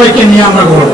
সবাইকে নিয়ে আমরা গর্ব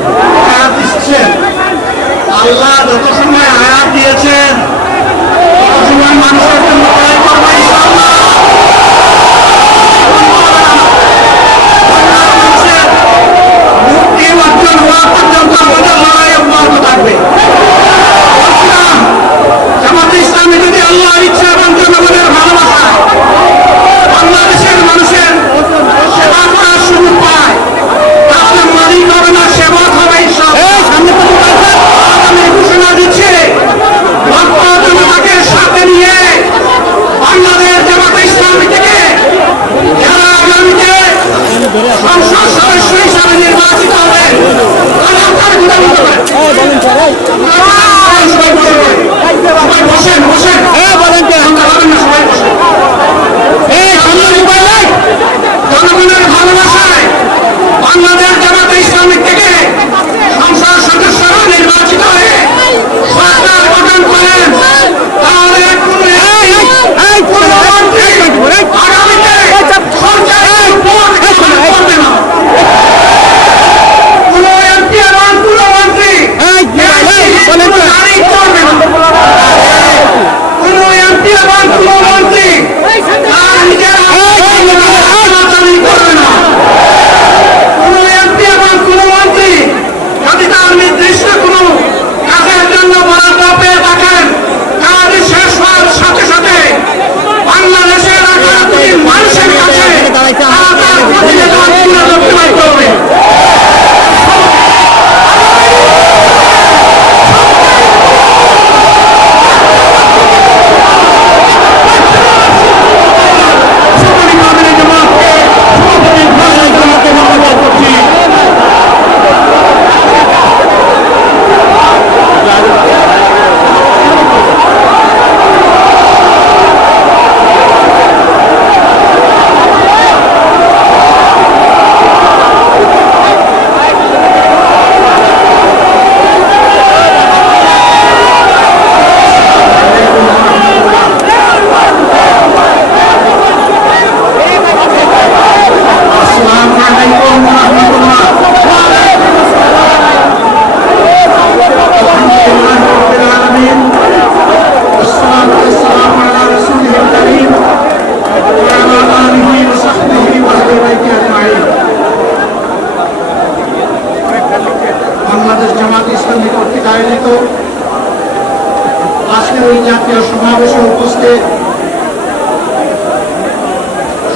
আজকে ওই জাতীয় সমাবেশে উপস্থিত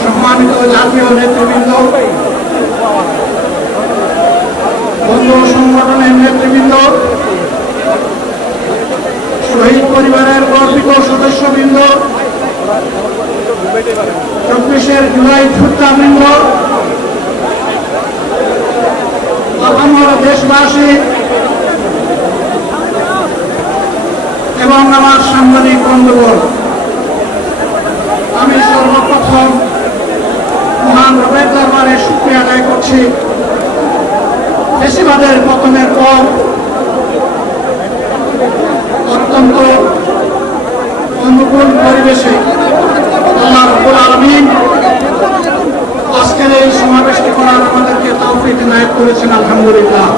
সম্মানিত জাতীয় নেতৃবৃন্দ, বন্ধু সংগঠনের নেতৃবৃন্দ, শহীদ পরিবারের গর্বিত সদস্যবৃন্দ, চব্বিশের জুলাই যোদ্ধাবৃন্দ আমার দেশবাসী এবং আমার সাংবাদিক বন্ধুবর্গ আমি সর্বপ্রথম মহান রবীন্দ্র দরবারে শুক্রিয়া আদায় করছি। বেশিরভাগের পতনের পর অত্যন্ত অনুকূল পরিবেশে আমার আলমিন আজকের এই সমাবেশটি করার আমাদেরকে তৌফিক নায়ক করেছেন, আলহামদুলিল্লাহ।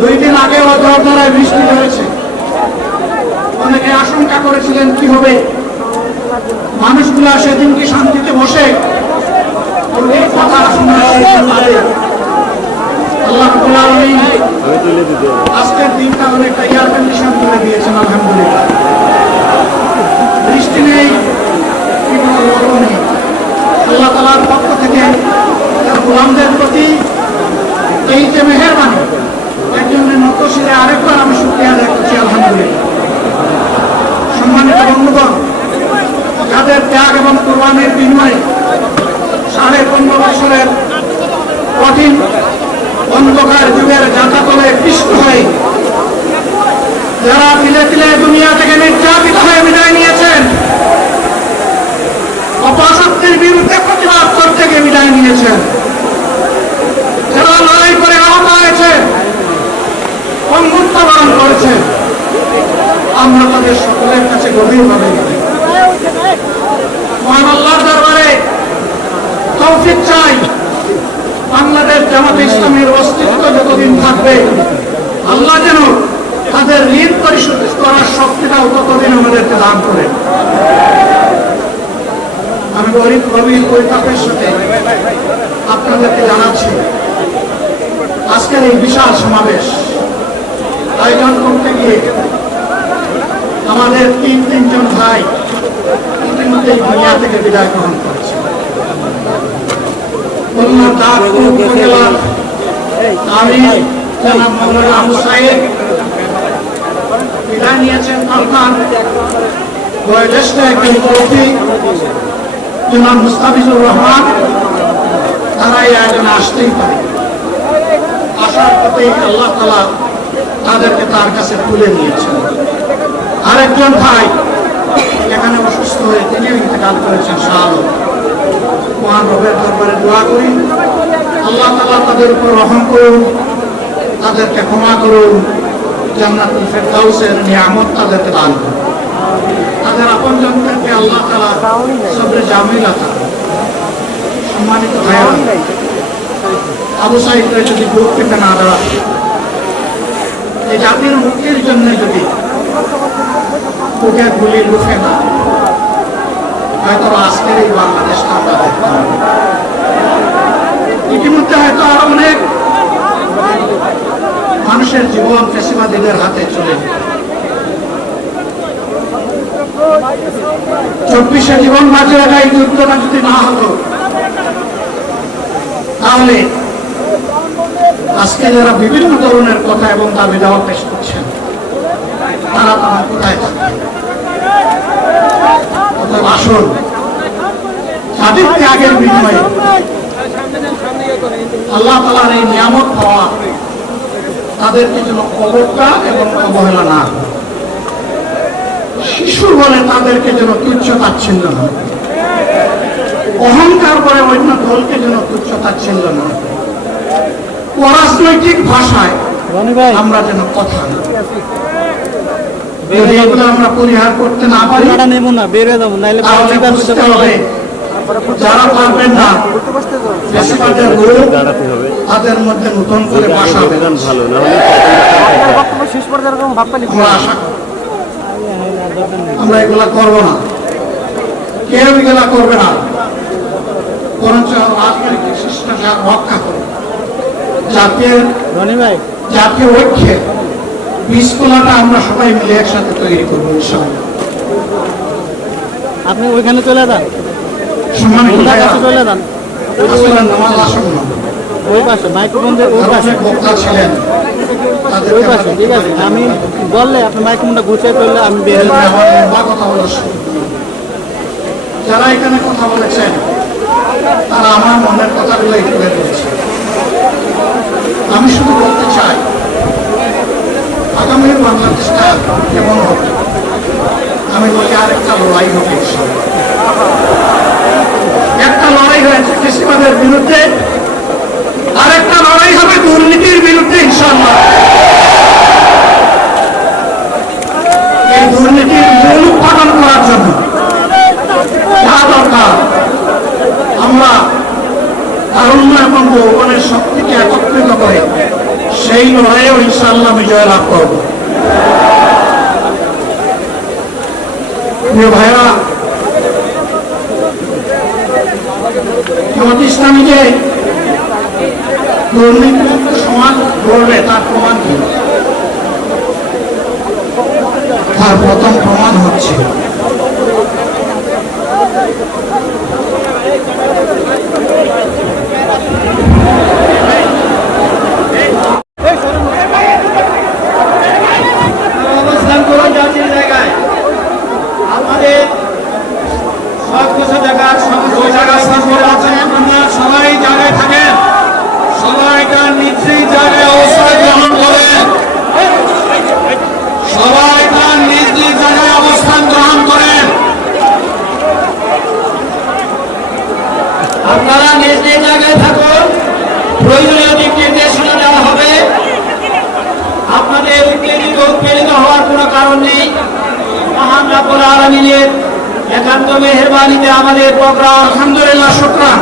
দুই দিন আগে হয়তো বৃষ্টি হয়েছে। অনেকে আশঙ্কা করেছিলেন কি হবে। মানুষগুলা সেদিন কি শান্তিতে বসে? বৃষ্টি নেই নেই। আল্লাহ তালার পক্ষ থেকে গোলামদের প্রতি এই যে মেহরবানি, একজনের মতো সেটা আরেকবার আমি শুক্রিয়া আদায় আলহামদুলিল্লাহ। সম্মানিত বন্ধুগণ, যাদের ত্যাগ এবং কোরবানির বিনিময়ে সাড়ে পনেরো বছরের কঠিন অন্ধকার যুগের যাতাতলে পিষ্ট হয়ে যারা তিলে তিলে দুনিয়া থেকে নির্যাতিত হয়ে বিদায় নিয়েছেন, অপাশক্তির বিরুদ্ধে প্রতিবাদ করতে গিয়ে বিদায় গভীর সাথে আপনাদেরকে জানাচ্ছি, আজকের এই বিশাল সমাবেশ আয়োজন করতে গিয়ে আমাদের তিন তিনজন ভাই ইতিমধ্যে দুনিয়া থেকে বিদায় গ্রহণ করেছে। আমি বিদায় নিয়েছেন। কালকান বয়োজ্যেষ্ঠ জনাব মুস্তাফিজুর রহমান, তারা এই আয়োজনে আসতেই পারে। আসার পথে আল্লাহ তালা তাদেরকে তার কাছে তুলে নিয়েছেন। আরেকজন ভাই এখানে অসুস্থ হয়ে তিনিও ইন্তেকাল করেছেন শাহ মহান রবের দরবারে দোয়া করি। আল্লাহ তালা তাদের উপর রহম করুন, তাদেরকে ক্ষমা করুন, জান্নাতুল ফেরদাউসের নিয়ামত তাদেরকে দান করুন। তাদের আপনজনদেরকে আল্লাহ তালা সবরে জামিলাতা সম্মানিত ভাইয়েরা, আবু সাহিদরা যদি বুক পেতে না দাঁড়ায় এই জাতির মুক্তির জন্য যদি বুকে গুলি রুখে না, হয়তো আজকের এই দেখতে ইতিমধ্যে হয়তো আরও অনেক মানুষের জীবন পেশিবাদীদের হাতে চলে যেত। চব্বিশে জীবন বাঁচে রাখা এই যুদ্ধটা যদি না হতো, তাহলে আজকে যারা বিভিন্ন ধরনের কথা এবং দাবি দাওয়া পেশ করছেন, তারা তখন কোথায় অতএব আসুন তাদের ত্যাগের বিনিময়ে আল্লাহ তালার এই নিয়ামত পাওয়া, তাদেরকে যেন অবজ্ঞা এবং অবহেলা না হয়। শিশু বলে তাদেরকে যেন তুচ্ছ তাচ্ছিল্য না অহংকার করে অন্য দলকে যেন তুচ্ছ তাচ্ছিল্য না হয়। অরাজনৈতিক ভাষায় আমরা যেন কথা না যদি এগুলো আমরা পরিহার করতে না পারি নেব না বেরিয়ে যাব নাইলে যারা পারবেন না তাদের মধ্যে নতুন করে বাসা ভালো না আমরা আশা করি। আমরা এগুলা করব না। কেউ এগুলা করবে না। বরঞ্চ রাজনৈতিক শিষ্টাচার রক্ষা করবে জাতীয় জাতীয় ঐক্যের বীজকলাটা আমরা সবাই মিলে একসাথে তৈরি করব ইনশাআল্লাহ। আপনি ওইখানে চলে যান। চলে যান। নামাজ ওই পাশে মাইক্রোফোনদের ওই পাশে। বক্তা ছিলেন। ওই পাশে, ঠিক আছে? আমি বললে আপনি মাইক্রোফোনটা গুছিয়ে ফেললে আমি বের যারা এখানে কথা বলেছেন, তারা আমার মনের কথাগুলো তুলে ধরেছে আমি শুধু বলতে চাই আগামী বাংলাদেশটা কেমন হবে? আমি বলি আরেকটা লড়াই হবে একটা লড়াই হয়েছে কৃষিবাদের বিরুদ্ধে, আরেকটা লড়াই মেহরবানিতে আমাদের প্রোগ্রাম আলহামদুলিল্লাহ শুক্রান।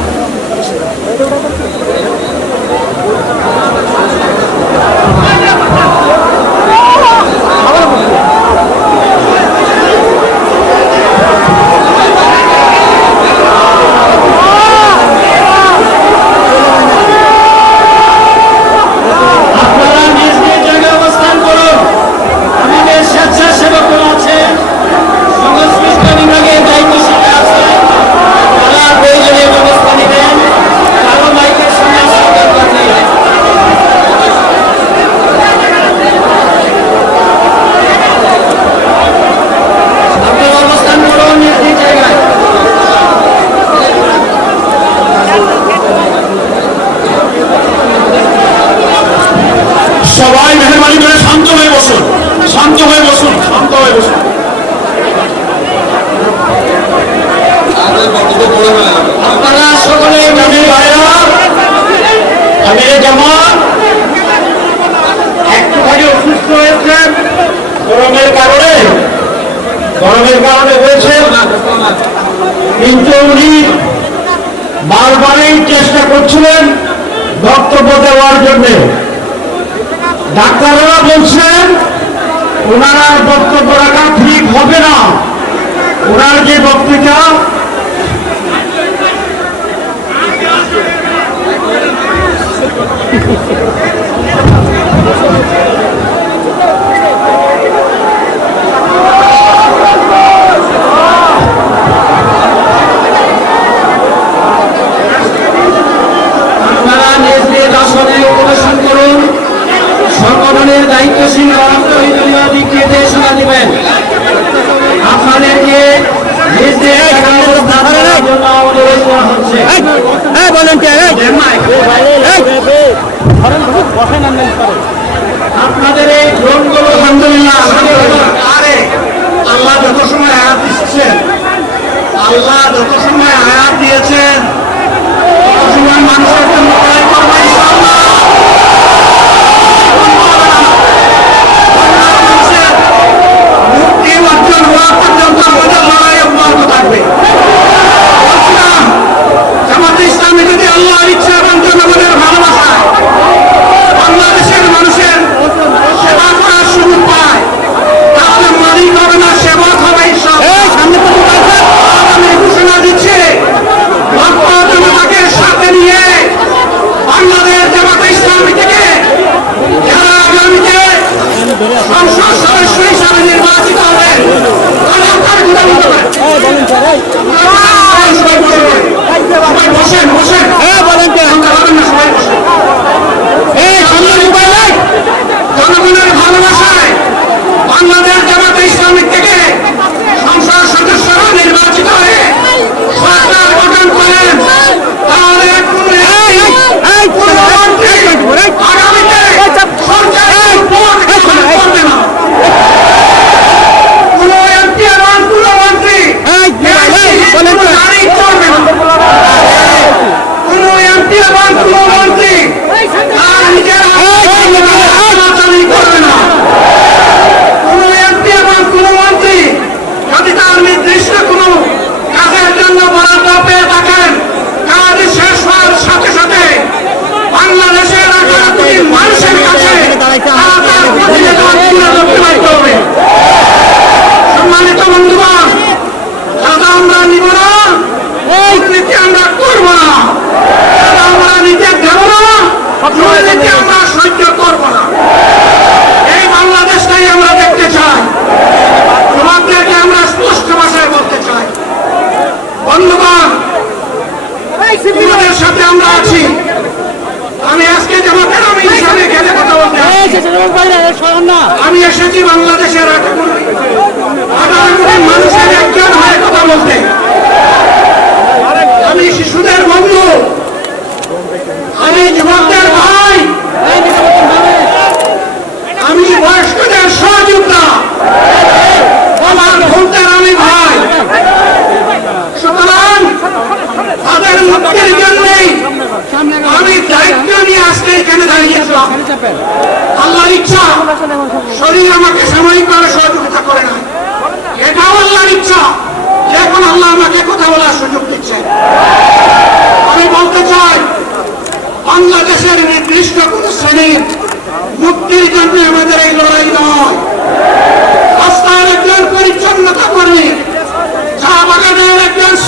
আপনাদের এই ড্রোনগুলো আলহামদুলিল্লাহ আরে আল্লাহ যত সময় আয়াত দিচ্ছেন, আল্লাহ যত সময় আয়াত দিয়েছেন তত সময় মানুষের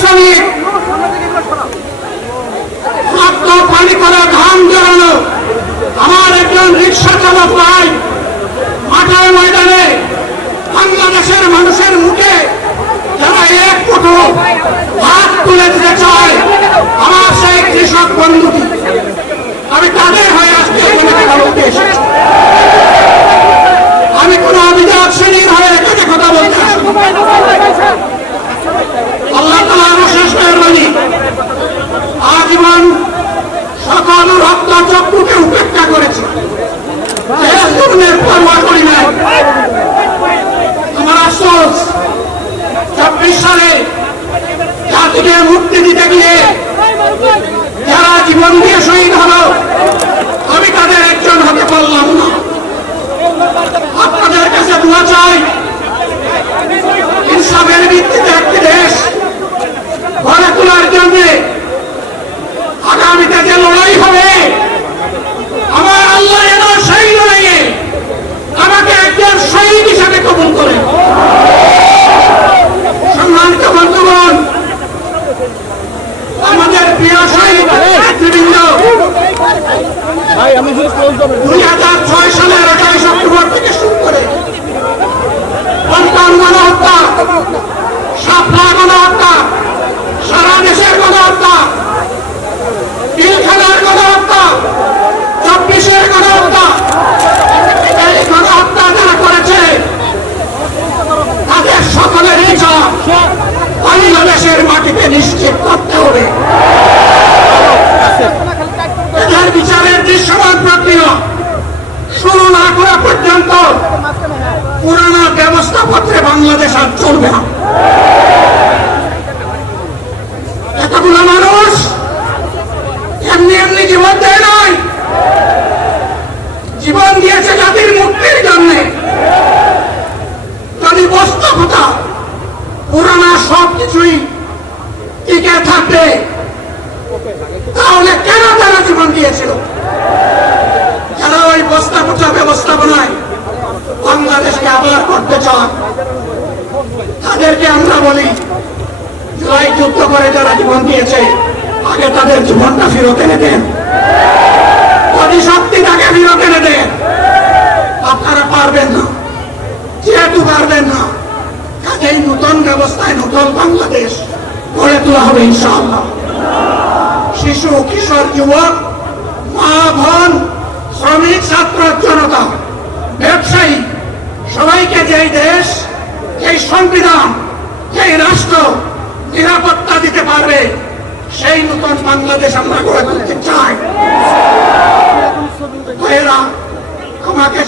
শ্রমিক পানি করা আমার একজন রিক্সা চালক ভাই মাঠে ময়দানে বাংলাদেশের মানুষের মুখে যারা এক ফুটো হাত তুলে দিতে চায়, আমার সেই কৃষক বন্ধুটি আমি তাদের হয়ে আজকে আমি কোন কথা বলতে। আল্লাহ তালা আমার শেষ মেহরবানি উপেক্ষা করেছে। জাতিকে মুক্তি দিতে গিয়ে যারা জীবন দিয়ে শহীদ হলো, আমি তাদের একজন হতে পারলাম না। আপনাদের কাছে দোয়া চাই, ইনসাফের ভিত্তিতে একটি দেশ গড়ে তোলার জন্য আগামীতে লড়াই হবে আমার আল্লাহ যেন সেই লড়াইয়ে আমাকে একজন শহীদ হিসাবে কবুল করে সম্মানিত বন্ধুগণ আমাদের প্রিয় শহীদ নেতৃবৃন্দ ভাই আমি শুধু ক্লোজ করবেন দুই হাজার ছয় সালের আঠাইশ অক্টোবর থেকে শুরু করে পন্থান গণহত্যা সাপলা গণহত্যা সারা দেশের গণহত্যা পিলখানার গণহত্যা চব্বিশের গণহত্যা এই গণহত্যা যারা করেছে তাদের সকলের বিচার বাংলাদেশের মাটিতে নিশ্চিত করতে হবে এদের বিচারের দৃশ্যমান প্রক্রিয়া না করা পর্যন্ত পুরানো ব্যবস্থাপত্রে বাংলাদেশ আর চলবে না। এতগুলো মানুষ এমনি এমনি জীবন দেয় নয় জীবন দিয়েছে জাতির মুক্তির জন্য। যদি বাস্তবতা পুরানা সব কিছুই টিকে থাকবে। তাহলে কেন তারা জীবন দিয়েছিল? ওই বস্তা পচা ব্যবস্থাপনায় বাংলাদেশকে আবার করতে চান। তাদেরকে আমরা বলি জুলাই যুদ্ধ করে, যারা জীবন দিয়েছে, আগে তাদের জীবনটা ফেরত এনে দেন। যদি শক্তি তাকে ফেরত এনে দেন, আপনারা পারবেন না। যেহেতু পারবেন না, কাজেই নতুন ব্যবস্থায় নতুন বাংলাদেশ গড়ে তোলা হবে ইনশাআল্লাহ। শিশু, কিশোর, যুবক, মা, বোন শ্রমিক ছাত্র জনতা ব্যবসায়ী, সবাইকে যেই দেশ যে সংবিধান, যেই রাষ্ট্র নিরাপত্তা দিতে পারবে, সেই নতুন বাংলাদেশ আমরা গড়ে তুলতে চাই। আমাকে